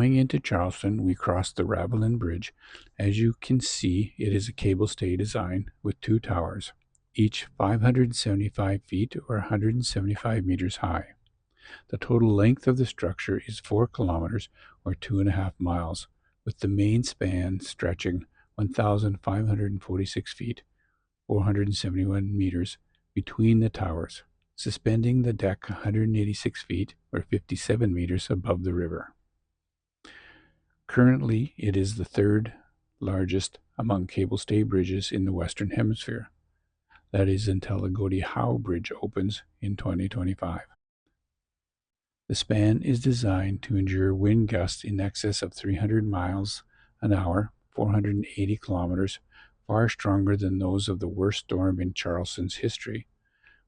Coming into Charleston, we crossed the Ravelin Bridge. As you can see, it is a cable stay design with two towers, each 575 feet or 175 meters high. The total length of the structure is 4 kilometers or 2.5 miles, with the main span stretching 1,546 feet, 471 meters, between the towers, suspending the deck 186 feet or 57 meters above the river. Currently, it is the third largest among cable stay bridges in the Western Hemisphere. That is until the Gordie Howe Bridge opens in 2025. The span is designed to endure wind gusts in excess of 300 miles an hour, 480 kilometers, far stronger than those of the worst storm in Charleston's history,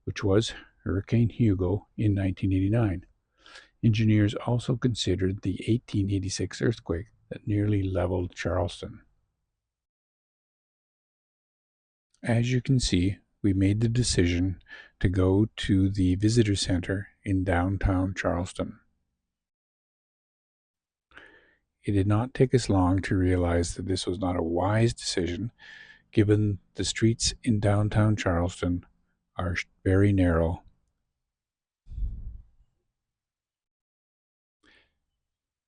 which was Hurricane Hugo in 1989. Engineers also considered the 1886 earthquake that nearly leveled Charleston. As you can see, we made the decision to go to the visitor center in downtown Charleston. It did not take us long to realize that this was not a wise decision, given the streets in downtown Charleston are very narrow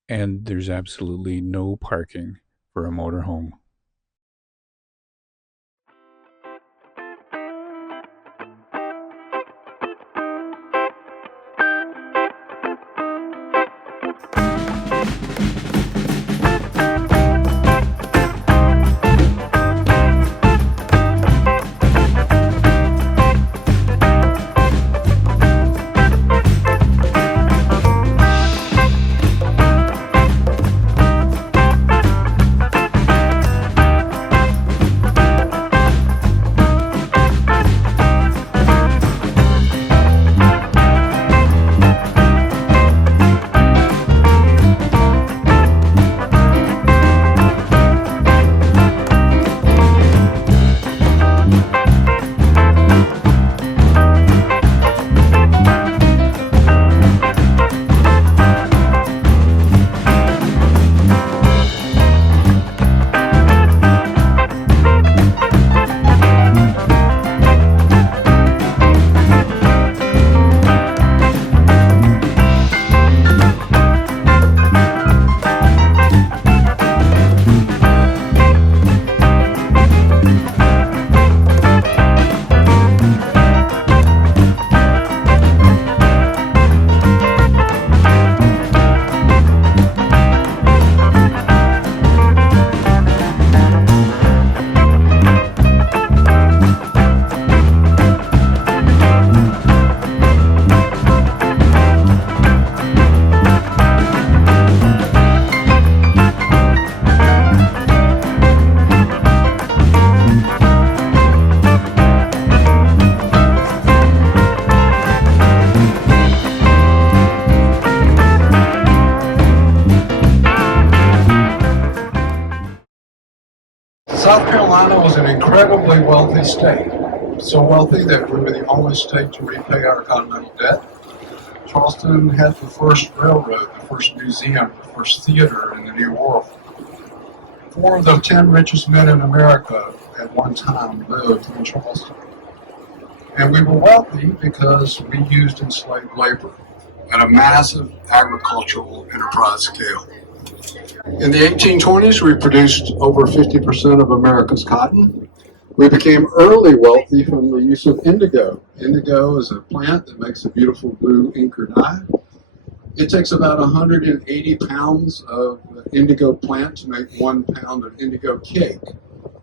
and there's absolutely no parking for a motorhome. South Carolina was an incredibly wealthy state, so wealthy that we were the only state to repay our continental debt. Charleston had the first railroad, the first museum, the first theater in the New World. 4 of the 10 richest men in America at one time lived in Charleston. And we were wealthy because we used enslaved labor at a massive agricultural enterprise scale. In the 1820s, we produced over 50% of America's cotton. We became early wealthy from the use of indigo. Indigo is a plant that makes a beautiful blue ink or dye. It takes about 180 pounds of indigo plant to make 1 pound of indigo cake.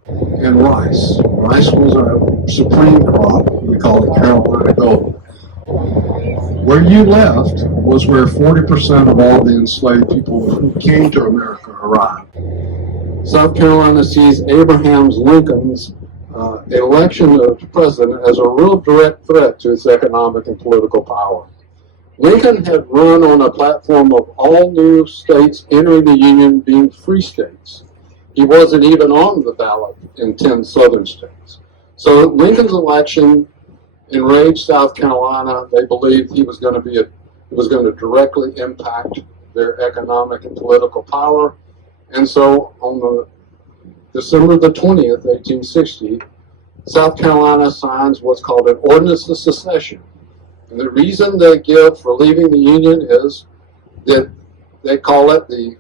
And rice. Rice was our supreme crop. We call it Carolina Gold. Where you left was where 40% of all the enslaved people who came to America arrived. South Carolina sees Abraham Lincoln's election of president as a real direct threat to its economic and political power. Lincoln had run on a platform of all new states entering the Union being free states. He wasn't even on the ballot in 10 southern states. So Lincoln's election enraged South Carolina. They believed he was going to directly impact their economic and political power. And so on the December the 20th, 1860, South Carolina signs what's called an Ordinance of Secession. And the reason they give for leaving the Union is that they call it the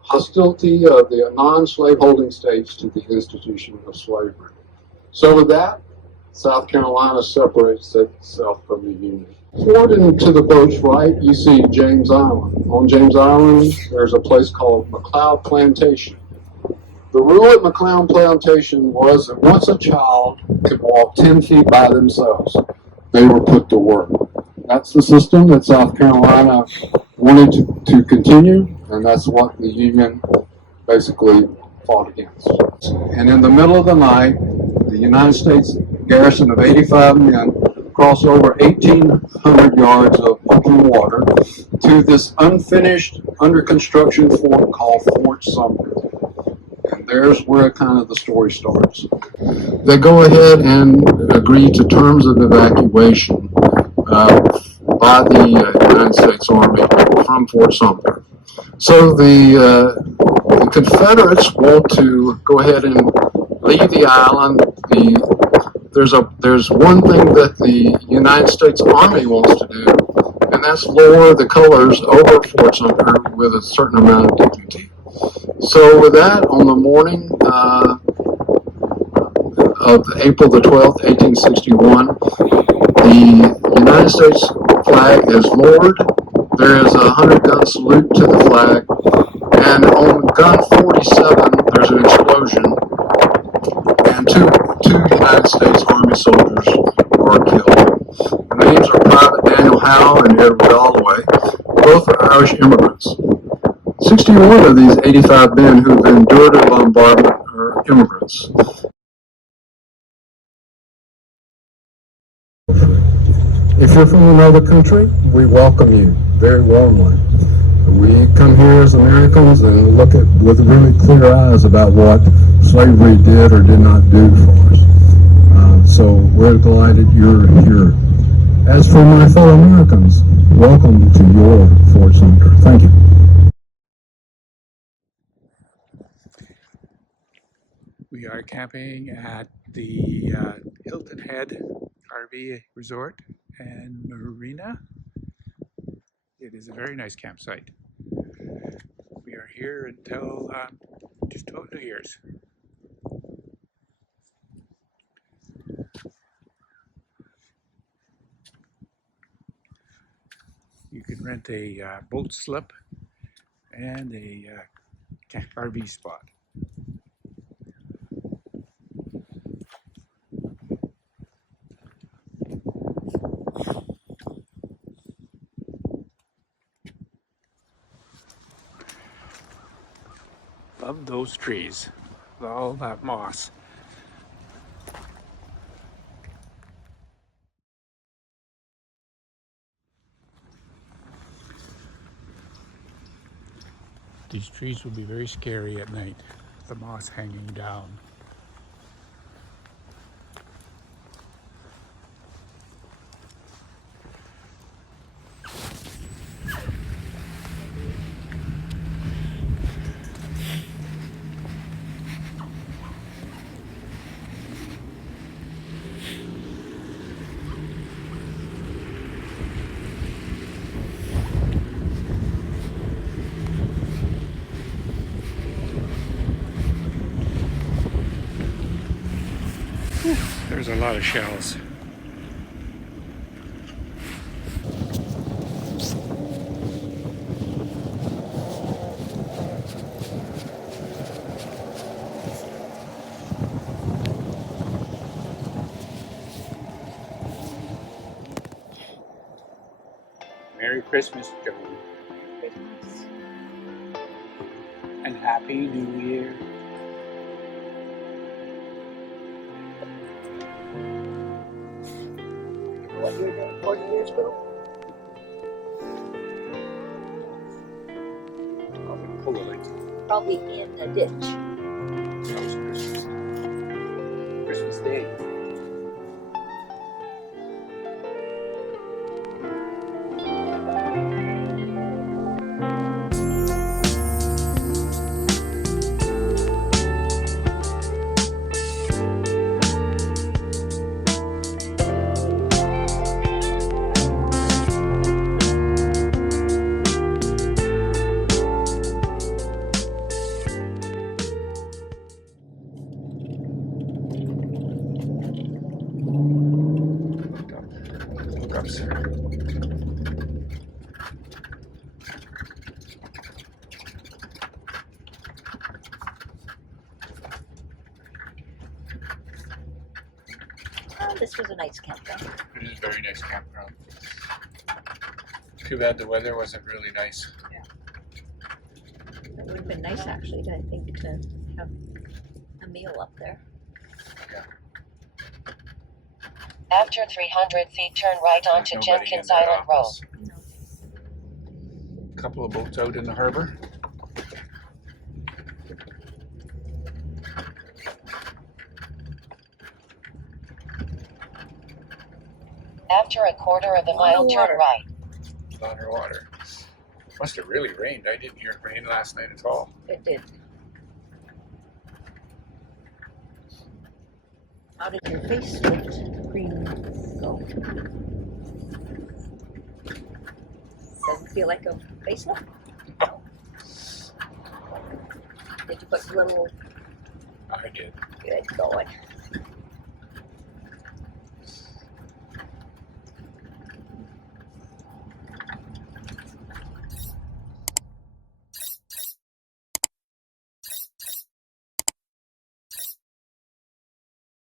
hostility of the non-slaveholding states to the institution of slavery. So with that, South Carolina separates itself from the Union. Forward and to the boat's right, you see James Island. On James Island, there's a place called McLeod Plantation. The rule at McLeod Plantation was that once a child could walk 10 feet by themselves, they were put to work. That's the system that South Carolina wanted to continue, and that's what the Union basically fought against. And in the middle of the night, the United States garrison of 85 men crossed over 1,800 yards of open water to this unfinished, under construction fort called Fort Sumter. And there's where kind of the story starts. They go ahead and agree to terms of evacuation by the United States Army from Fort Sumter. So the Confederates want to go ahead and leave the island. There's one thing that the United States Army wants to do, and that's lower the colors over Fort Sumter with a certain amount of dignity. So with that, on the morning of April the 12th, 1861, the United States flag is lowered. There is a 100-gun salute to the flag, and on gun 47, there's an explosion, and two United States Army soldiers are killed. The names are Private Daniel Howe and Edward Holloway. Both are Irish immigrants. 61 of these 85 men who've endured a bombardment are immigrants. If you're from another country, we welcome you very warmly. We come here as Americans and look at with really clear eyes about what slavery did or did not do for us. So we're delighted you're here. As for my fellow Americans, welcome to your Fort Sumter. Thank you. We are camping at the Hilton Head RV Resort and Marina. It is a very nice campsite. We are here until just about New Year's. You can rent a boat slip and a RV spot. Love those trees, all that moss. These trees will be very scary at night, the moss hanging down. There's a lot of shells. Merry Christmas, Joan. Christmas. And Happy New Year. What year did it? 40 years ago? Probably full of it. Probably in the ditch. That was Christmas. Christmas Day. Well, this was a nice campground. It is a very nice campground. Too bad the weather wasn't really nice. It would have been nice, actually, I think, to have a meal up there. After 300 feet, turn right onto There's nobody in Jenkins that Island Road. office. A couple of boats out in the harbor. After a quarter of a mile, turn water. right. A lot of water. Must have really rained. I didn't hear it rain last night at all. It did. How did your face look green go? Doesn't feel like a facelift? No. Did you put a little I did. good going?